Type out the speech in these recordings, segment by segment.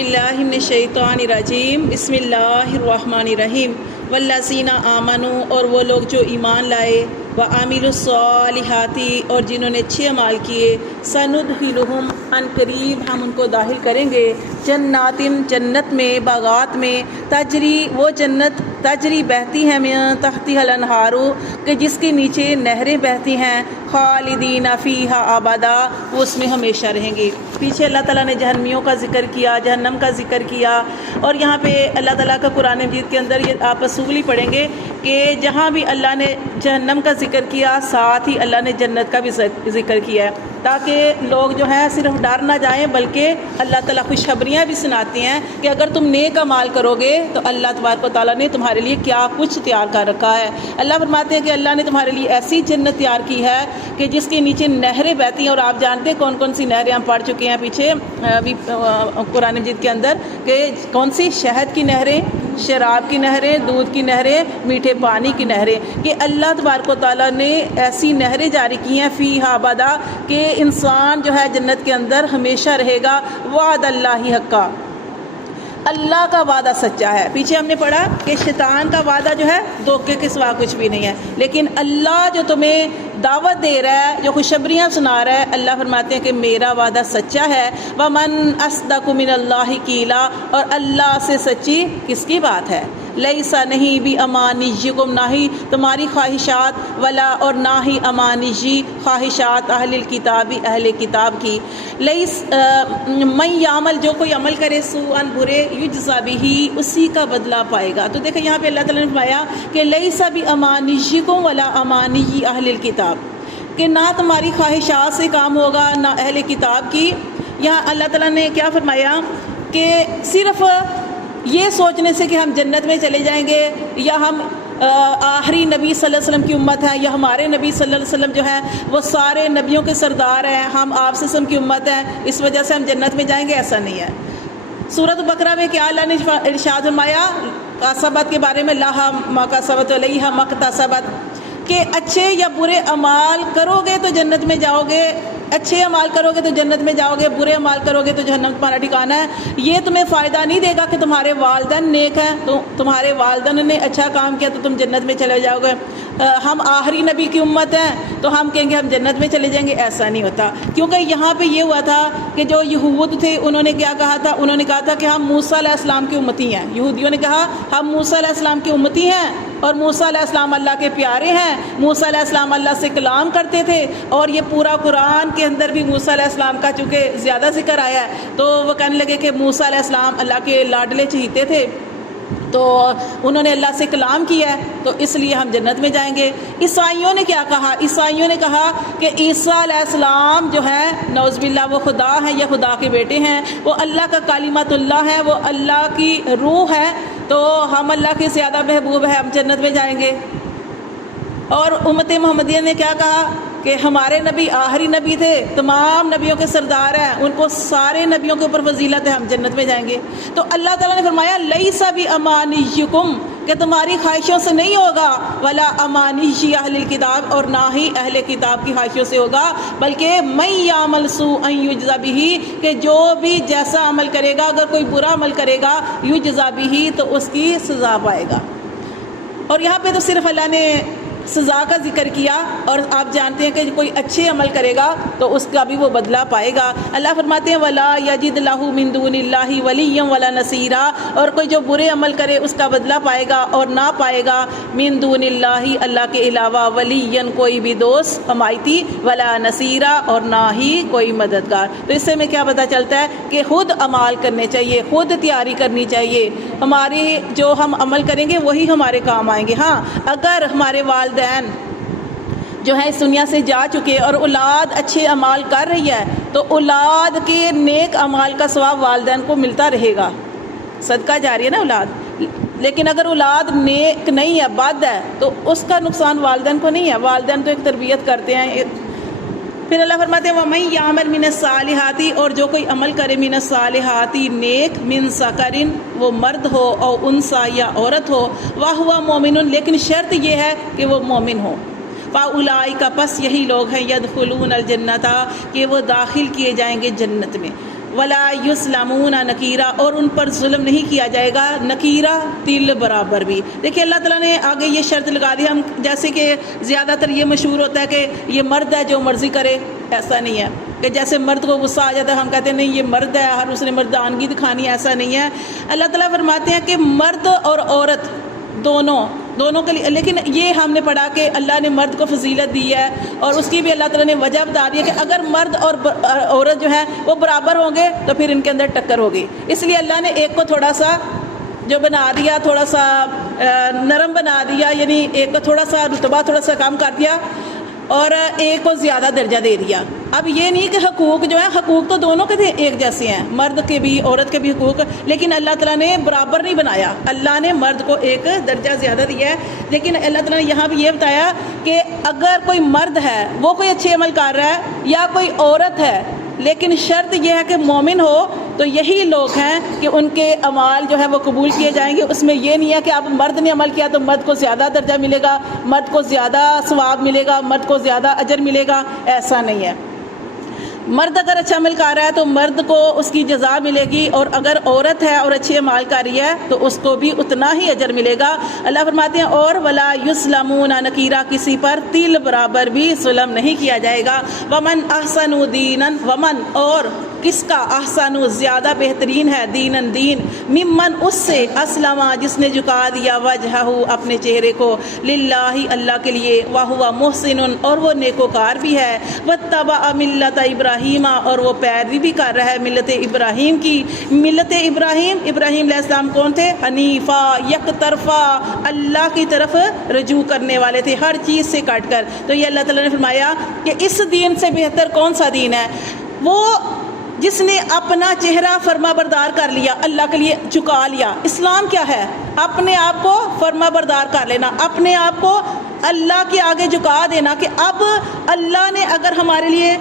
باللہ من الشیطان الرجیم بسم اللہ الرحمن الرحیم والذین آمنوا اور وہ لوگ جو ایمان لائے وعملوا الصالحات اور جنہوں نے اچھے اعمال کیے سندخلہم ان قریب ہم ان کو داخل کریں گے جنات جنت میں باغات میں تجری وہ جنت تجری بہتی ہیں من تحتها الانہار کہ جس کے نیچے نہریں بہتی ہیں خالدین فیہا ابدا وہ اس میں ہمیشہ رہیں گے۔ پیچھے اللہ تعالیٰ نے جہنمیوں کا ذکر کیا، جہنم کا ذکر کیا، اور یہاں پہ اللہ تعالیٰ کا قرآن مجید کے اندر یہ آپ اصول پڑھیں گے کہ جہاں بھی اللہ نے جہنم کا ذکر کیا ساتھ ہی اللہ نے جنت کا بھی ذکر کیا ہے، تاکہ لوگ جو ہیں صرف ڈر نہ جائیں بلکہ اللہ تعالیٰ خوشخبریاں بھی سناتی ہیں کہ اگر تم نیک اعمال کرو گے تو اللہ تبارک و تعالیٰ نے تمہارے لیے کیا کچھ تیار کر رکھا ہے۔ اللہ فرماتے ہیں کہ اللہ نے تمہارے لیے ایسی جنت تیار کی ہے کہ جس کے نیچے نہریں بہتی ہیں، اور آپ جانتے ہیں کون کون سی نہریں ہم پڑھ چکے ہیں پیچھے ابھی قرآن مجید کے اندر، کہ کون سی شہد کی نہریں، شراب کی نہریں، دودھ کی نہریں، میٹھے پانی کی نہریں، کہ اللہ تبارک و تعالیٰ نے ایسی نہریں جاری کی ہیں فیہا ابدا کہ انسان جو ہے جنت کے اندر ہمیشہ رہے گا۔ وعد اللہ حقا، اللہ کا وعدہ سچا ہے۔ پیچھے ہم نے پڑھا کہ شیطان کا وعدہ جو ہے دھوکے کے سوا کچھ بھی نہیں ہے، لیکن اللہ جو تمہیں دعوت دے رہا ہے، جو خوشخبریاں سنا رہا ہے، اللہ فرماتے ہیں کہ میرا وعدہ سچا ہے۔ وَمَنْ أَصْدَقُ مِنَ اللَّهِ قِيلًا، اور اللہ سے سچی کس کی بات ہے؟ لیسا نہیں بھی امانیکم، نہ ہی تمہاری خواہشات، ولا اور نہ ہی امانیجی خواہشات اہل الکتابی اہل کتاب کی۔ لیس من یعمل، جو کوئی عمل کرے سوءا برے، یجزا بھی، اسی کا بدلہ پائے گا۔ تو دیکھیں یہاں پہ اللہ تعالیٰ نے فرمایا کہ لیسا بھی امانیکم ولا امانی اہل الکتاب، کہ نہ تمہاری خواہشات سے کام ہوگا نہ اہل کتاب کی۔ یہاں اللہ تعالیٰ نے کیا فرمایا کہ صرف یہ سوچنے سے کہ ہم جنت میں چلے جائیں گے، یا ہم آخری نبی صلی اللہ علیہ وسلم کی امت ہیں، یا ہمارے نبی صلی اللہ علیہ وسلم جو ہیں وہ سارے نبیوں کے سردار ہیں، ہم آپ صلی اللہ علیہ وسلم کی امت ہیں، اس وجہ سے ہم جنت میں جائیں گے، ایسا نہیں ہے۔ سورۃ بقرہ میں کیا اللہ نے ارشاد فرمایا کسبت کے بارے میں، لہا ما کسبت علیہا ما اکتسبت، کہ اچھے یا برے اعمال کرو گے تو جنت میں جاؤ گے، اچھے اعمال کرو گے تو جنت میں جاؤ گے، برے اعمال کرو گے تو جہنم تمہارا ٹھکانہ ہے۔ یہ تمہیں فائدہ نہیں دے گا کہ تمہارے والدین نیک ہیں، تو تمہارے والدین نے اچھا کام کیا تو تم جنت میں چلے جاؤ گے۔ ہم آخری نبی کی امت ہیں تو ہم کہیں گے ہم جنت میں چلے جائیں گے، ایسا نہیں ہوتا، کیونکہ یہاں پہ یہ ہوا تھا کہ جو یہود تھے انہوں نے کیا کہا تھا، انہوں نے کہا تھا کہ ہم موسیٰ علیہ السلام کی امتی ہیں۔ یہودیوں نے کہا ہم موسیٰ علیہ السلام کی امتی ہیں، اور موسیٰ علیہ السلام اللہ کے پیارے ہیں، موسیٰ علیہ السلام اللہ سے کلام کرتے تھے، اور یہ پورا قرآن کے اندر بھی موسیٰ علیہ السلام کا چونکہ زیادہ ذکر آیا ہے تو وہ کہنے لگے کہ موسیٰ علیہ السلام اللہ کے لاڈلے چہیتے تھے، تو انہوں نے اللہ سے کلام کیا ہے تو اس لیے ہم جنت میں جائیں گے۔ عیسائیوں نے کیا کہا؟ عیسائیوں نے کہا کہ عیسیٰ علیہ السلام جو ہے نعوذ باللہ وہ خدا ہیں یا خدا کے بیٹے ہیں، وہ اللہ کا کلمۃ اللہ ہے، وہ اللہ کی روح ہے، تو ہم اللہ کے زیادہ محبوب ہیں، ہم جنت میں جائیں گے۔ اور امت محمدیہ نے کیا کہا کہ ہمارے نبی آخری نبی تھے، تمام نبیوں کے سردار ہیں، ان کو سارے نبیوں کے اوپر فضیلت ہے، ہم جنت میں جائیں گے۔ تو اللہ تعالیٰ نے فرمایا لیسا بھی امانیکم، کہ تمہاری خواہشوں سے نہیں ہوگا، ولا امانی اہل الکتاب، اور نہ ہی اہل کتاب کی خواہشوں سے ہوگا، بلکہ من یعمل سوءا یجزا بھی، کہ جو بھی جیسا عمل کرے گا، اگر کوئی برا عمل کرے گا یجزا بھی، تو اس کی سزا پائے گا۔ اور یہاں پہ تو صرف اللہ نے سزا کا ذکر کیا، اور آپ جانتے ہیں کہ کوئی اچھے عمل کرے گا تو اس کا بھی وہ بدلہ پائے گا۔ اللہ فرماتے ہیں ولا یجد لہ من دون اللہ ولیا ولا نصیرا، اور کوئی جو برے عمل کرے اس کا بدلہ پائے گا اور نہ پائے گا من دون اللہ، اللہ کے علاوہ، ولیا کوئی بھی دوست حمایتی، ولا نصیرا اور نہ ہی کوئی مددگار۔ تو اس سے ہمیں کیا پتہ چلتا ہے کہ خود عمال کرنے چاہیے، خود تیاری کرنی چاہیے، ہمارے جو ہم عمل کریں گے وہی ہمارے کام آئیں گے۔ ہاں اگر ہمارے والدین جو ہے اس دنیا سے جا چکے اور اولاد اچھے اعمال کر رہی ہے تو اولاد کے نیک اعمال کا ثواب والدین کو ملتا رہے گا، صدقہ جاری ہے نا اولاد۔ لیکن اگر اولاد نیک نہیں ہے، بد ہے، تو اس کا نقصان والدین کو نہیں ہے، والدین تو ایک تربیت کرتے ہیں۔ پھر اللہ فرماتے ہیں وَمَن يَعْمَلْ مِنَ الصَّالِحَاتِ، اور جو کوئی عمل کرے مِنَ الصَّالِحَاتِ نیک، مِن ذَكَرٍ وہ مرد ہو، او انثیٰ یا عورت ہو، وَهُوَ مُؤْمِنٌ لیکن شرط یہ ہے کہ وہ مومن ہو، فَأُولَٰئِکَ پس یہی لوگ ہیں، يَدْخُلُونَ الْجَنَّةَ کہ وہ داخل کیے جائیں گے جنت میں۔ ولا یظلمون نکیرا، اور ان پر ظلم نہیں کیا جائے گا نکیرا تل برابر بھی۔ دیکھیے اللہ تعالیٰ نے آگے یہ شرط لگا دی، ہم جیسے کہ زیادہ تر یہ مشہور ہوتا ہے کہ یہ مرد ہے جو مرضی کرے، ایسا نہیں ہے کہ جیسے مرد کو غصہ آ جاتا ہے ہم کہتے ہیں نہیں یہ مرد ہے ہر اس نے مردانگی دکھانی ہے، ایسا نہیں ہے۔ اللہ تعالیٰ فرماتے ہیں کہ مرد اور عورت دونوں کے لیے، لیکن یہ ہم نے پڑھا کہ اللہ نے مرد کو فضیلت دی ہے اور اس کی بھی اللہ تعالیٰ نے وجہ بتا دی ہے کہ اگر مرد اور عورت جو ہے وہ برابر ہوں گے تو پھر ان کے اندر ٹکر ہوگی، اس لیے اللہ نے ایک کو تھوڑا سا جو بنا دیا، تھوڑا سا نرم بنا دیا، یعنی ایک کو تھوڑا سا رتبہ تھوڑا سا کم کر دیا اور ایک کو زیادہ درجہ دے دیا۔ اب یہ نہیں کہ حقوق جو ہیں، حقوق تو دونوں کے ایک جیسے ہیں، مرد کے بھی عورت کے بھی حقوق، لیکن اللہ تعالیٰ نے برابر نہیں بنایا، اللہ نے مرد کو ایک درجہ زیادہ دیا ہے۔ لیکن اللہ تعالیٰ نے یہاں بھی یہ بتایا کہ اگر کوئی مرد ہے وہ کوئی اچھے عمل کر رہا ہے یا کوئی عورت ہے، لیکن شرط یہ ہے کہ مومن ہو، تو یہی لوگ ہیں کہ ان کے اعمال جو ہے وہ قبول کیے جائیں گے۔ اس میں یہ نہیں ہے کہ اب مرد نے عمل کیا تو مرد کو زیادہ درجہ ملے گا، مرد کو زیادہ ثواب ملے گا، مرد کو زیادہ اجر ملے گا، ایسا نہیں ہے۔ مرد اگر اچھا عمل کر رہا ہے تو مرد کو اس کی جزا ملے گی، اور اگر عورت ہے اور اچھے اعمال کر رہی ہے تو اس کو بھی اتنا ہی اجر ملے گا۔ اللہ فرماتے ہیں اور ولا یظلمون نکیرا، کسی پر تل برابر بھی ظلم نہیں کیا جائے گا۔ ومن احسن دینا، ومن اور کس کا احسن زیادہ بہترین ہے، دین دین، ممن اس سے اسلم جس نے جھکا دیا وجہہ اپنے چہرے کو، للہ اللہ کے لیے، وہو محسن اور وہ نیکوکار بھی ہے، واتبع ملت ابراہیم اور وہ پیروی بھی کر رہا ہے ملت ابراہیم کی۔ ملت ابراہیم علیہ السلام کون تھے؟ حنیفہ، یک طرفہ، اللہ کی طرف رجوع کرنے والے تھے ہر چیز سے کٹ کر۔ تو یہ اللہ تعالیٰ نے فرمایا کہ اس دین سے بہتر کون سا دین ہے؟ وہ جس نے اپنا چہرہ فرما بردار کر لیا، اللہ کے لیے جھکا لیا۔ اسلام کیا ہے؟ اپنے آپ کو فرما بردار کر لینا، اپنے آپ کو اللہ کے آگے جھکا دینا کہ اب اللہ نے اگر ہمارے لیے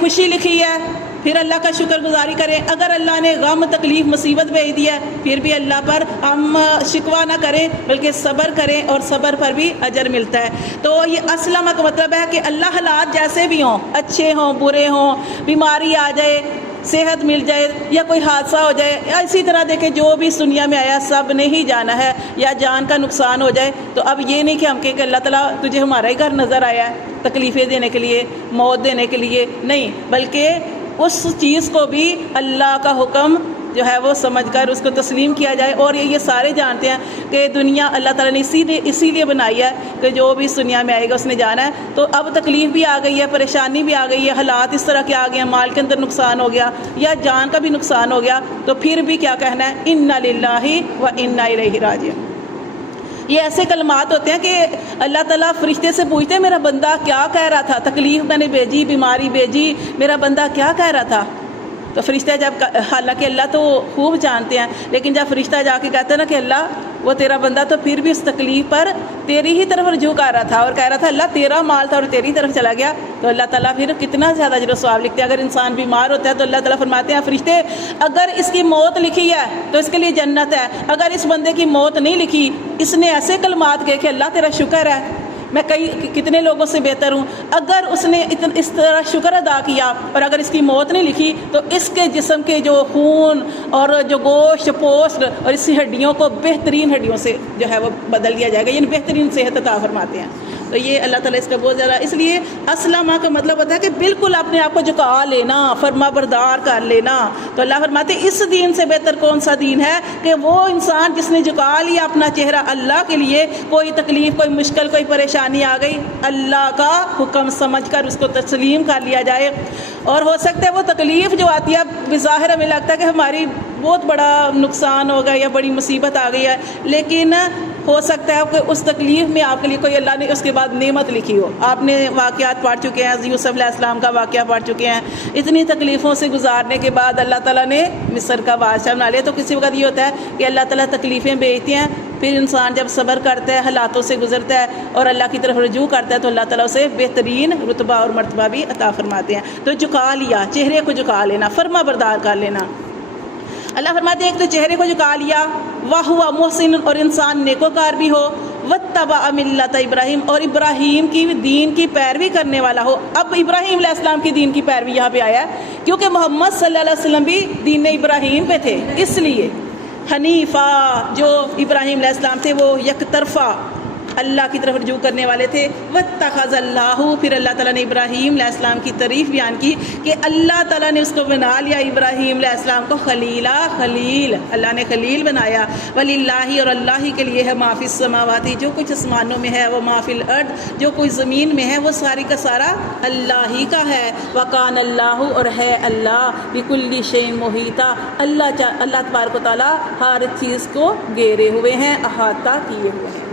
خوشی لکھی ہے پھر اللہ کا شکر گزاری کریں، اگر اللہ نے غم تکلیف مصیبت بھیج دی ہے پھر بھی اللہ پر ہم شکوہ نہ کریں بلکہ صبر کریں، اور صبر پر بھی اجر ملتا ہے۔ تو یہ اسلم کا مطلب ہے کہ اللہ حالات جیسے بھی ہوں، اچھے ہوں برے ہوں، بیماری آ جائے، صحت مل جائے یا کوئی حادثہ ہو جائے، یا اسی طرح دیکھیں جو بھی اس دنیا میں آیا سب نے ہی جانا ہے، یا جان کا نقصان ہو جائے تو اب یہ نہیں کہ ہم کہ اللہ تعالیٰ تجھے ہمارا ہی گھر نظر آیا ہے تکلیفیں دینے کے لیے، موت دینے کے لیے، نہیں، بلکہ اس چیز کو بھی اللہ کا حکم جو ہے وہ سمجھ کر اس کو تسلیم کیا جائے۔ اور یہ سارے جانتے ہیں کہ دنیا اللہ تعالیٰ نے اسی لیے بنائی ہے کہ جو بھی اس دنیا میں آئے گا اس نے جانا ہے۔ تو اب تکلیف بھی آ گئی ہے، پریشانی بھی آ گئی ہے، حالات اس طرح کے آ گئے ہیں، مال کے اندر نقصان ہو گیا یا جان کا بھی نقصان ہو گیا، تو پھر بھی کیا کہنا ہے؟ انا للہ و انا الیہ راجعون۔ یہ ایسے کلمات ہوتے ہیں کہ اللہ تعالیٰ فرشتے سے پوچھتے ہیں میرا بندہ کیا کہہ رہا تھا، تکلیف میں نے بھیجی، بیماری بھیجی، میرا بندہ کیا کہہ رہا تھا؟ تو فرشتہ جب، حالانکہ اللہ تو خوب جانتے ہیں، لیکن جب فرشتہ جا کے کہتا ہے نا کہ اللہ وہ تیرا بندہ تو پھر بھی اس تکلیف پر تیری ہی طرف رجوع کر رہا تھا اور کہہ رہا تھا اللہ تیرا مال تھا اور تیری طرف چلا گیا، تو اللہ تعالیٰ پھر کتنا زیادہ اجر و ثواب لکھتے ہیں۔ اگر انسان بیمار ہوتا ہے تو اللہ تعالیٰ فرماتے ہیں فرشتے اگر اس کی موت لکھی ہے تو اس کے لیے جنت ہے، اگر اس بندے کی موت نہیں لکھی، اس نے ایسے کلمات کہے کہ اللہ تیرا شکر ہے، میں کتنے لوگوں سے بہتر ہوں، اگر اس نے اس طرح شکر ادا کیا اور اگر اس کی موت نہیں لکھی تو اس کے جسم کے جو خون اور جو گوشت پوسٹ اور اس کی ہڈیوں کو بہترین ہڈیوں سے جو ہے وہ بدل دیا جائے گا، یعنی بہترین صحت عطا فرماتے ہیں۔ تو یہ اللہ تعالیٰ اس کا بہت زیادہ، اس لیے اسلم کا مطلب ہوتا ہے کہ بالکل اپنے آپ کو جھکا لینا، فرما بردار کر لینا۔ تو اللہ فرماتے اس دین سے بہتر کون سا دین ہے کہ وہ انسان جس نے جھکا لیا اپنا چہرہ اللہ کے لیے، کوئی تکلیف، کوئی مشکل، کوئی پریشانی آ گئی، اللہ کا حکم سمجھ کر اس کو تسلیم کر لیا جائے۔ اور ہو سکتا ہے وہ تکلیف جو آتی ہے بظاہر ہمیں لگتا ہے کہ ہماری بہت بڑا نقصان ہو گیا یا بڑی مصیبت آ گئی ہے، لیکن ہو سکتا ہے کہ اس تکلیف میں آپ کے لیے کوئی اللہ نے اس کے بعد نعمت لکھی ہو۔ آپ نے واقعات پڑھ چکے ہیں، یوسف علیہ السلام کا واقعہ پڑھ چکے ہیں، اتنی تکلیفوں سے گزارنے کے بعد اللہ تعالیٰ نے مصر کا بادشاہ بنا لیا۔ تو کسی وقت یہ ہوتا ہے کہ اللہ تعالیٰ تکلیفیں بھیجتے ہیں، پھر انسان جب صبر کرتا ہے، حالاتوں سے گزرتا ہے اور اللہ کی طرف رجوع کرتا ہے تو اللہ تعالیٰ اسے بہترین رتبہ اور مرتبہ بھی عطا فرماتے ہیں۔ تو جھکا لیا، چہرے کو جھکا لینا، فرما بردار کر لینا۔ اللہ فرماتے ہیں ایک تو چہرے کو جھکا لیا، وَهُوَ مُحْسِنٌ اور انسان نیکوکار بھی ہو، واتبع ملت ابراہیم، اور ابراہیم کی دین کی پیروی کرنے والا ہو۔ اب ابراہیم علیہ السلام کی دین کی پیروی یہاں پہ آیا ہے کیونکہ محمد صلی اللہ علیہ وسلم بھی دین ابراہیم پہ تھے، اس لیے حنیفہ جو ابراہیم علیہ السلام تھے وہ یک طرفہ اللہ کی طرف رجوع کرنے والے تھے۔ واتخذ اللہ، پھر اللہ تعالیٰ نے ابراہیم علیہ السلام کی تعریف بیان کی کہ اللہ تعالیٰ نے اس کو بنا لیا ابراہیم علیہ السلام کو خلیلا، خلیل، اللہ نے خلیل بنایا۔ وللہ، اور اللہ ہی کے لیے ہے ما فی السماوات، جو کچھ آسمانوں میں ہے، وہ ما فی الارض، جو کچھ زمین میں ہے، وہ ساری کا سارا اللہ ہی کا ہے۔ وکان اللہ، اور ہے اللہ بکل شیء محیطا، اللہ تبارک و تعالیٰ ہر چیز کو گھیرے ہوئے ہیں، احاطہ کیے ہوئے ہیں۔